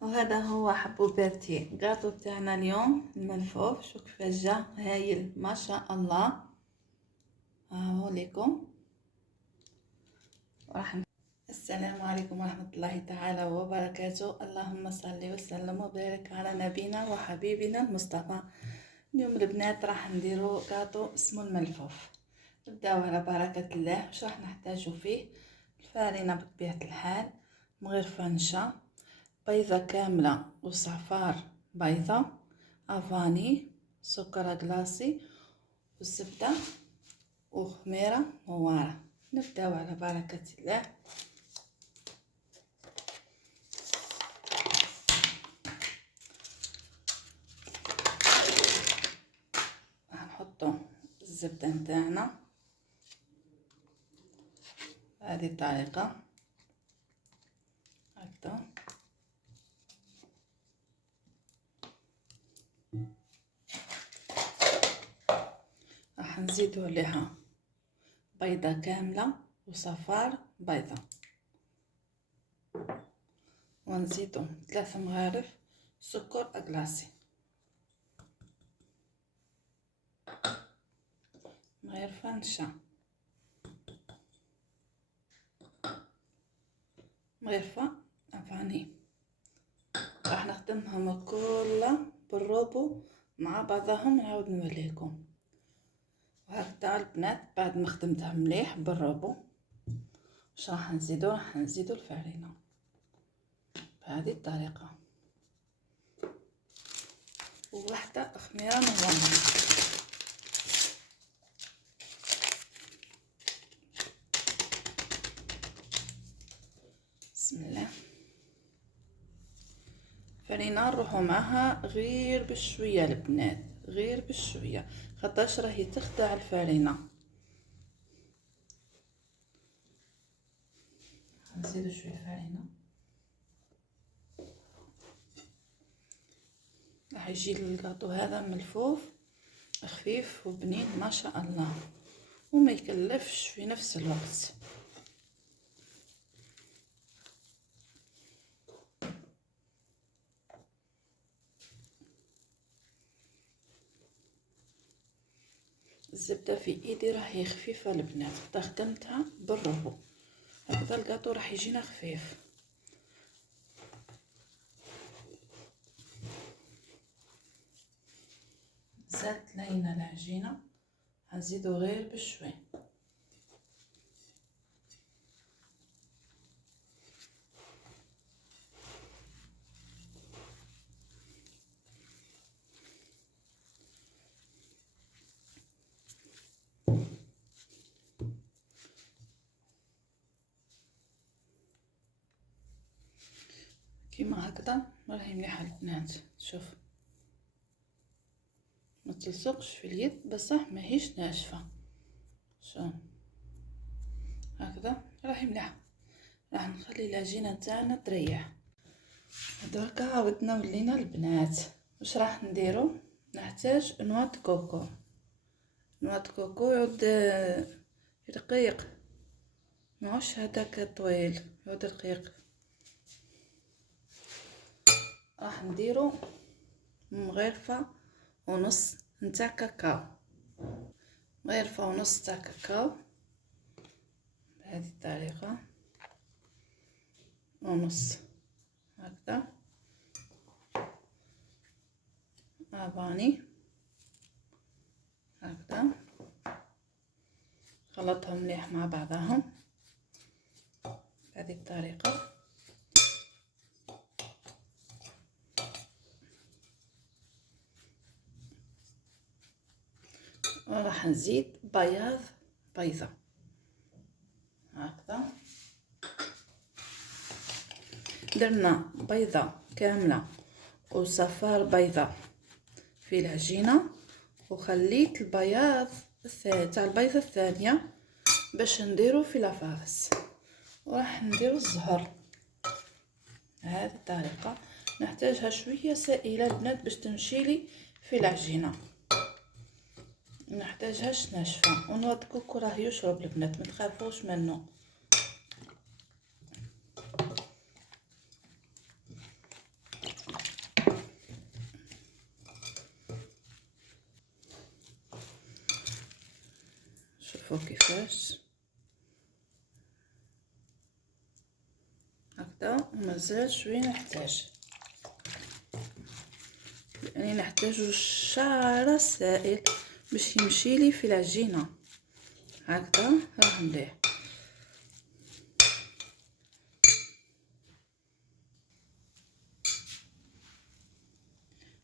وهذا هو حبوباتي الجاتو بتاعنا اليوم الملفوف. شو كيفاش جا هايل ما شاء الله. اهو ليكم. السلام عليكم ورحمة الله تعالى وبركاته. اللهم صل وسلم وبارك على نبينا وحبيبنا المصطفى. اليوم البنات راح نديرو جاتو اسمه الملفوف. نبداو على بركة الله. واش راح نحتاجو فيه؟ الفارينة بطبيعة الحال، مغرفة نشا، بيضة كاملة وصفار بيضة، افاني، سكر كلاصي والزبدة وخميرة موارة. نبداو على بركة الله. نحطو الزبدة نتاعنا بهذه الطريقة هكذا. راح نزيدو عليها بيضة كاملة وصفار بيضة، ونزيدو 3 مغارف سكر أكلاصي، مغرفة نشا، مغرفة أفاني. راح نخدمهم كلها بالروبو مع بعضهم، نعاود نوريكم. وهكذا البنات بعد ما خدمتها مليح بالروبو، واش راح نزيدو؟ راح نزيدو الفارينة بهذه الطريقة، وواحدة خميرة موارة. بسم الله. فرينة نروحو معها غير بشوية البنات، غير بشوية، خاطرش راهي تخدع الفرينة. نزيدو شوية فرينة، راح يجي الكاطو هذا ملفوف خفيف وبنين ما شاء الله، وما يكلفش في نفس الوقت. الزبدة في ايدي راهي خفيفة البنات، خدمتها بالروبو، هكذا الكاطو راح يجينا خفيف. زادت لينا العجينة، هنزيدو غير بشوي. كيما هكذا راهي مليحة البنات. شوف ما تلصقش في اليد، بصح ماهيش ناشفة. شو هكذا راهي مليحة. راح نخلي العجينة تاعنا تريح. دركا عاودنا ولينا البنات. واش راح نديرو؟ نحتاج نواه كوكو. نواه كوكو يعود رقيق، ماهوش هداك طويل، يعود رقيق. راح نديرو مغرفة ونص نتاع كاكاو، مغرفة ونص تاع كاكاو بهذه الطريقة، ونص هكذا افاني هكذا. خلطهم مليح مع بعضهم بهذه الطريقة. وراح نزيد بياض بيضة هكذا. درنا بيضة كاملة وصفار بيضة في العجينة، وخليت البياض تاع البيضة الثانية باش نديرو في لافاس. وراح نديرو الزهر بهذه الطريقة. نحتاجها شوية سائلة البنات باش تمشيلي في العجينة، نحتاجهاش ناشفة. ونواه الكوكو راه يشرب البنات، ما تخافوش منه. شوفوا كيفاش هكذا. ومازال شويه نحتاج، يعني نحتاج شعره سائل باش يمشي لي في العجينه هكذا. راح ندير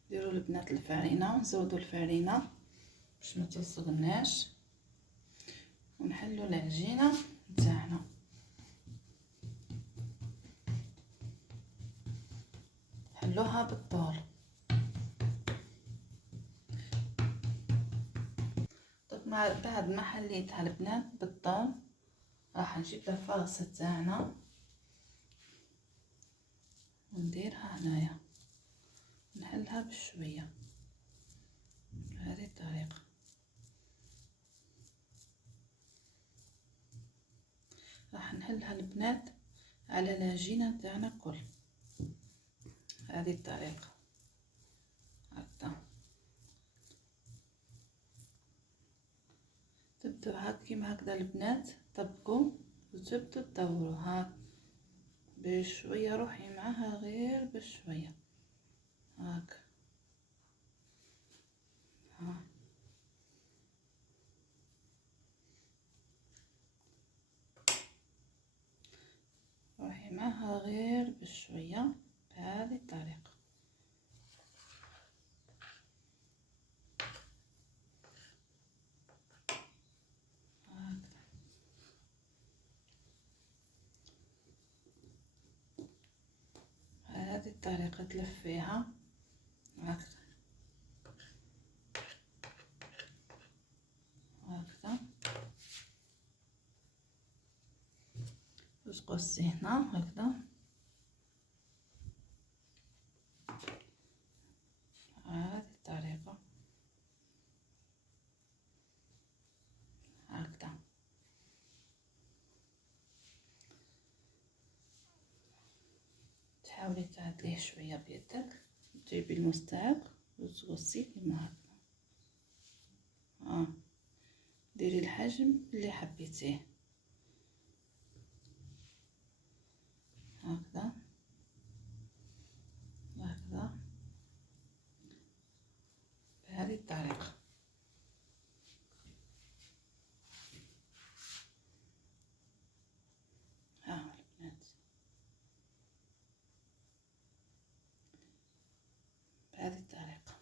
نديروا البنات الفرينه، نزودوا الفرينه باش ما تلصقناش، ونحلوا العجينه نتاعنا. حلوها بالطول. طب بعد ما حليتها البنات بالطول، راح نجيب الفاصة تاعنا ونديرها هنايا، نحلها بشويه بهذه الطريقه. راح نحلها البنات على العجينه تاعنا كل هذه الطريقه هكذا. تبدو هاك كيما هكذا البنات، طبقوا وتبدو تدوروا هاك بشويه، روحي معاها غير بشويه هاك. ها روحي معاها غير بشويه بهذه الطريقه هكذا. هذه الطريقه تلفيها هكذا هكذا، وتقصي هنا هكذا. هذه الطريقة هكذا. تحاولي تعدليه شوية بيدك، تجيبي المستعق وتقصي كيما هكذا. ديري الحجم اللي حبيتيه هكذا هكذا بهذه الطريقة. البنات بهذه الطريقة.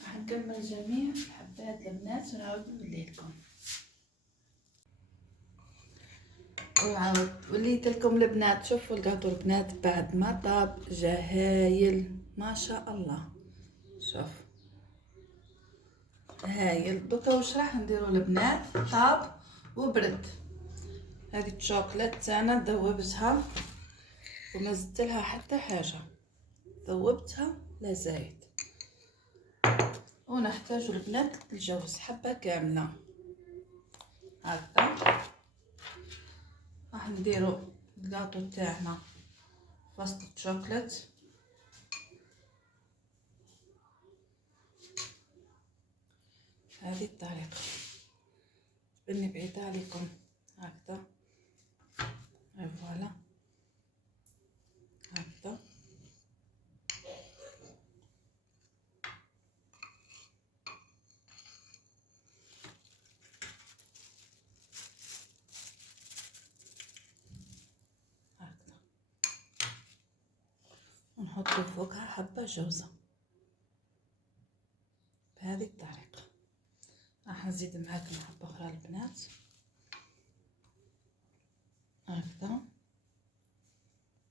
راح نكمل جميع حبات البنات ونعاود نوليلكم. ونعاود وليت لكم البنات. شوفوا الكاطو البنات بعد ما طاب جا هايل ما شاء الله. شوف هايل. دوكا واش راح نديرو البنات؟ طاب وبرد. هذه الشوكولات تاعنا ذوبتها وما زدت لها حتى حاجه، ذوبتها لا زايد. ونحتاج البنات الجوز حبه كامله هكذا. راح نديرو الكاطو تاعنا وسط الشوكولات هذه الطريقه. بني بعيده عليكم هكذا. فوالا هكذا. ونحط فوقها حبة جوزة بهذه الطريقة. راح نزيد معاكم حبة أخرى البنات هكذا.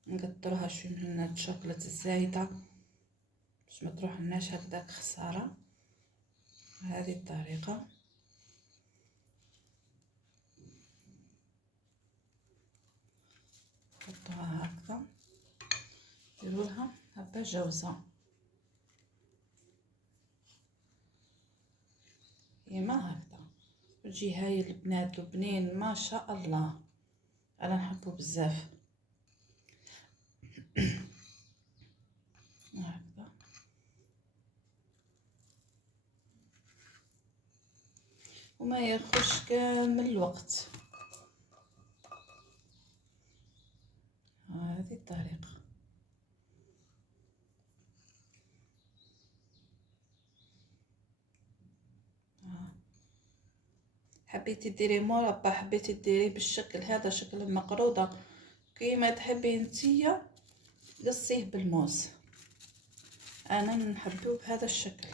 نقطرها شوي من الشوكولاتة الزايدة باش ما تروح لناش هكذاك خسارة. بهذه الطريقة نحطوها هكذا. ديرولها حبة جوزة كيما هكذا، تجي هاي البنات وبنين ما شاء الله. انا نحبو بزاف. هكذا وما ياخذش كامل الوقت. هذه الطريقة. حبيتي ديري مربى، حبيتي ديري بالشكل هذا شكل المقروضة، كيما تحبي نتيا قصيه بالموس. انا نحبو بهذا الشكل.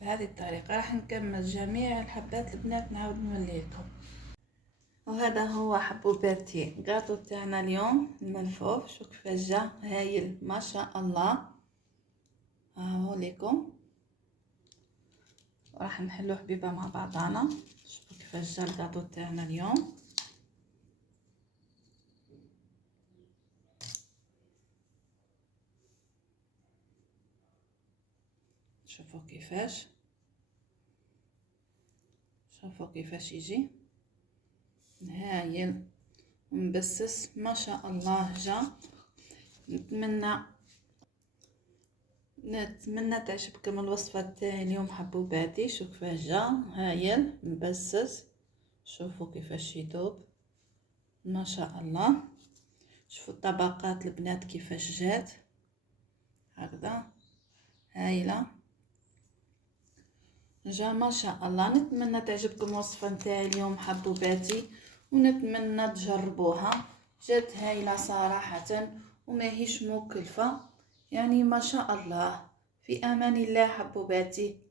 بهذه الطريقة راح نكمل جميع الحبات البنات، نعاود نوليلكم. وهذا هو حبوباتي قاطو تاعنا اليوم الملفوف. شوف كيفاش جا هايل ما شاء الله. هاهو ليكم، راح نحلو حبيبه مع بعضانا. شوفوا كيفاش جا القاطو تاعنا اليوم. شوفوا كيفاش، شوفوا كيفاش يجي هايل مبسس ما شاء الله جا. نتمنى تعجبكم الوصفه تاعي اليوم حبوباتي. شوفوا كيفاش جا هايل مبسس، شوفوا كيفاش يذوب ما شاء الله. شوفوا الطبقات البنات كيفاش جات هكذا هايله جا ما شاء الله. نتمنى تعجبكم الوصفه نتاعي اليوم حبوباتي، ونتمنى تجربوها. جات هايله صراحه وما هيش مكلفه يعني ما شاء الله. في امان الله حبوباتي.